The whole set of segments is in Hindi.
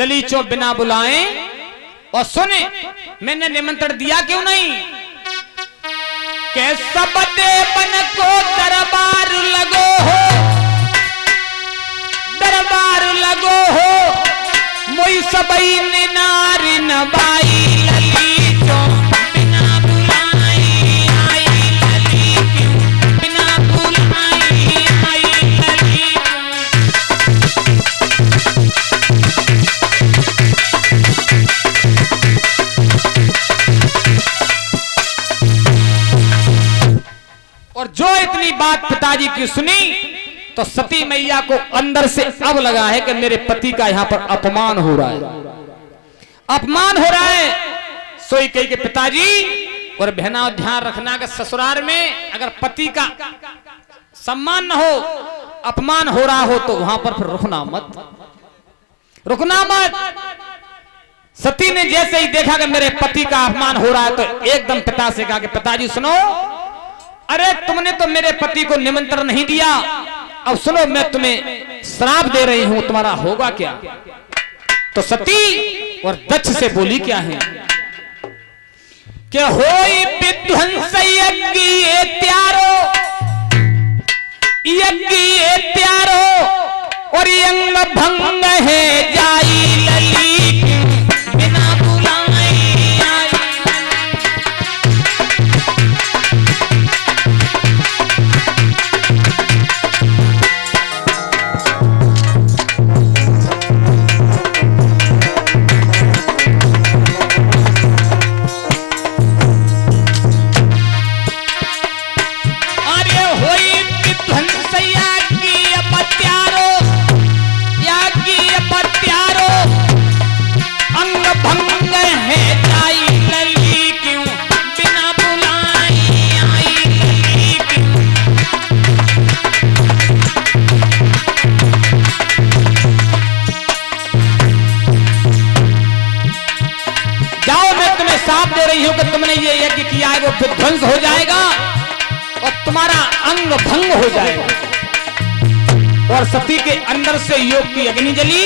ललीचो बिना बुलाए और सुने, मैंने निमंत्रण दिया क्यों नहीं? के सब देवन को दरबार लगो हो, दरबार लगो हो, मोई सबई ने नारी नबाई ललीचो बिना बुलाई आई, लली क्यों बिना बुलाई आई ललीचो। और जो इतनी बात पिताजी की सुनी तो सती मैया को अंदर से अब लगा है कि मेरे पति का यहां पर अपमान हो रहा है, अपमान हो रहा है। सोई कही के पिताजी और बहना ध्यान रखना कि ससुराल में अगर पति का सम्मान न हो, अपमान हो रहा हो तो वहां पर फिर रुकना मत, रुकना मत। सती ने जैसे ही देखा कि मेरे पति का अपमान हो रहा है तो एकदम पिता से कहा कि पिताजी सुनो, अरे तुमने तो मेरे पति को निमंत्रण नहीं दिया, अब सुनो मैं तुम्हें श्राप दे रही हूं, तुम्हारा होगा क्या? तो सती और दक्ष से बोली क्या है कि होई विध्वंस यज्ञ त्यारो, यज्ञ त्यारो और यंग भंग है जाई लली बिना बुलाई आई। तुमने ये यज्ञ किया है वो विध्वंस हो जाएगा और तुम्हारा अंग भंग हो जाएगा। और सती के अंदर से योग की अग्नि जली,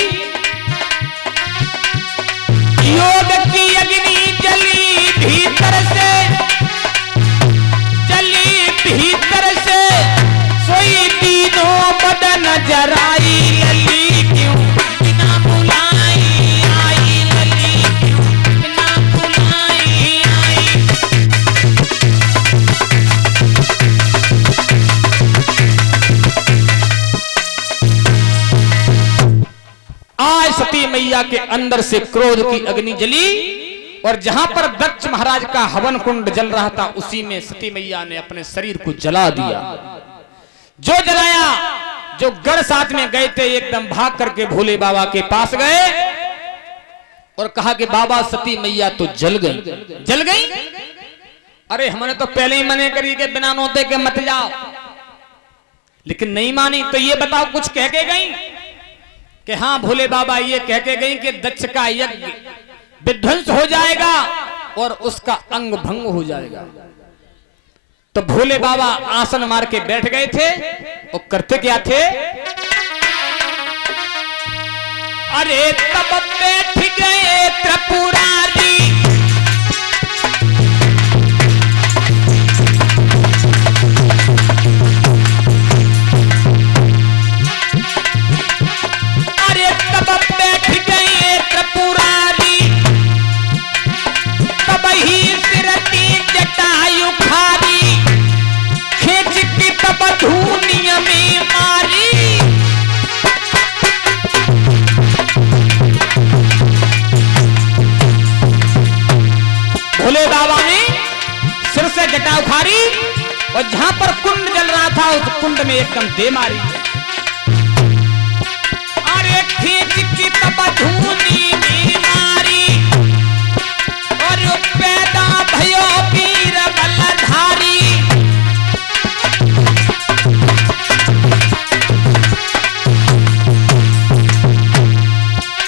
योग की अग्नि जली भीतर से, जली भीतर से, सोई तीनों बदन जराई लली क्यों बिना बुलाई आई, लली क्यों बिना बुलाई आई। आज सती मैया के अंदर से क्रोध की अग्नि जली और जहां पर दक्ष महाराज का हवन कुंड जल रहा था उसी में सती मैया ने अपने शरीर को जला दिया। जो जलाया, जो गढ़ साथ में गए थे एकदम भाग करके भोले बाबा के पास गए और कहा कि बाबा सती मैया तो जल गई, जल गई। अरे हमने तो पहले ही मने करी के बिना नोते के मत जाओ, लेकिन नहीं मानी। तो ये बताओ कुछ कह के गई कि हाँ भोले बाबा ये कह के गई कि दक्ष का यज्ञ विध्वंस हो जाएगा और उसका अंग भंग हो जाएगा। तो भोले बाबा आसन मार के बैठ गए थे और करते क्या थे, अरे तब बैठ गए त्रिपुरारी, अरे तब बैठ गए त्रिपुरारी, तब ही सिरती जटायु खारी, खींच की तब धूनिया में मारी। भोले बाबा ने सिर से जटा उखाड़ी और जहां पर कुंड जल रहा था उस कुंड में एकदम दे मारी। अरे खींच की तब धूनी में मारी और पैदा भयो वीर बलधारी।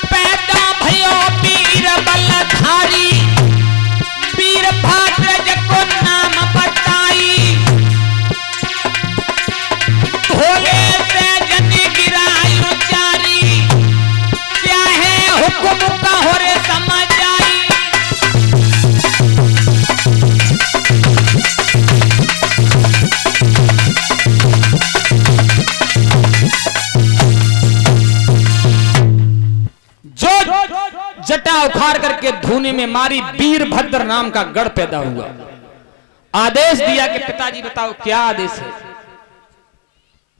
पैदा भयो वीर बलधारी, वीर भाद्रज को नाम बताई, भोले से जन गिरायु चारी, क्या है हुक्म जटा उखाड़ करके धूने में मारी, वीरभद्र नाम का गढ़ पैदा हुआ। आदेश दिया कि पिताजी बताओ क्या आदेश है।